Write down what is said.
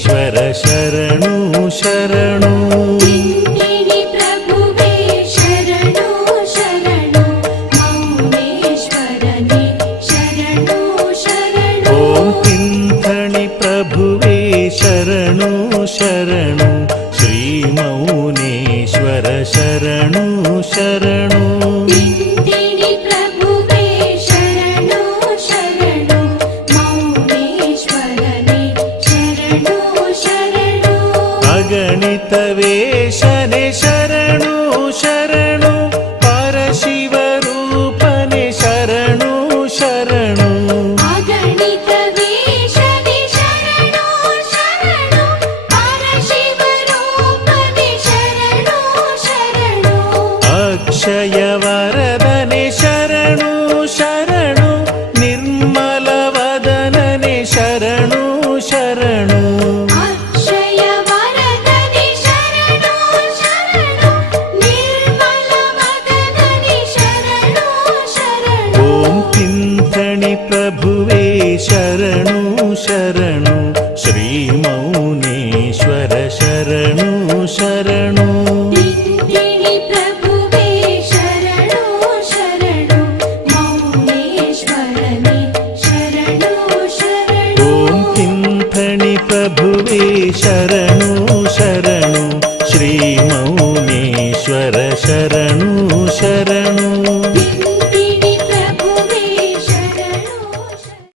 ಶರಣು ಶರಣು ತಿಂತಿಣಿ ಪ್ರಭುವೇ ಶರಣು ಶರಣು ಮೌನೇಶ್ವರನೇ ಶರಣು ಶರಣು ಓಂ ತಿಂಥಣಿ ಪ್ರಭುವೇ ಶರಣು ಶರಣು ಶ್ರೀ ಮೌನೇಶ್ವರ ಶರಣು ಶರಣು ತಿಂತಿಣಿ ಪ್ರಭುವೇ ಶರಣು ಶರಣು ಮೌನೇಶ್ವರನೇ ಶರಣು ಶರಣು ಅಗಣಿತ ವೇಷನೆ ಶರಣು ಶರಣು ಪರಶಿವ ರೂಪನೆ ಶರಣು ಶರಣು ಅಗಣಿತ ವೇಷನೆ ಶರಣು ಶರಣು ಪರಶಿವ ರೂಪನೆ ಶರಣು ಶರಣು ಅಕ್ಷಯ ವರದನೆ ಶರಣು ಶರಣು ನಿರ್ಮಲ ವದನನೆ ಶರಣು ಶರಣು ಅಕ್ಷಯ ವರದನೆ ಶರಣು ಶರಣು ನಿರ್ಮಲ ವದನನೆ ಶರಣು ಶರಣು ಓಂ ತಿಂಥಣಿ ಪ್ರಭುವೇ ಶರಣು ಶರಣು ಶ್ರೀ ಮೌನೇಶ್ವರ ಶರಣು ಶರಣು ತಿಂತಿಣಿ ಪ್ರಭುವೇ ಶರಣು ಶರಣು ಮೌನೇಶ್ವರನೇ ಶರಣು ಶರಣು ಓಂ ತಿಂಥಣಿ ಪ್ರಭುವೇ ಶರಣು ಶರಣು ಶ್ರೀ ಮೌನೇಶ್ವರ ಶರಣು ಶರಣು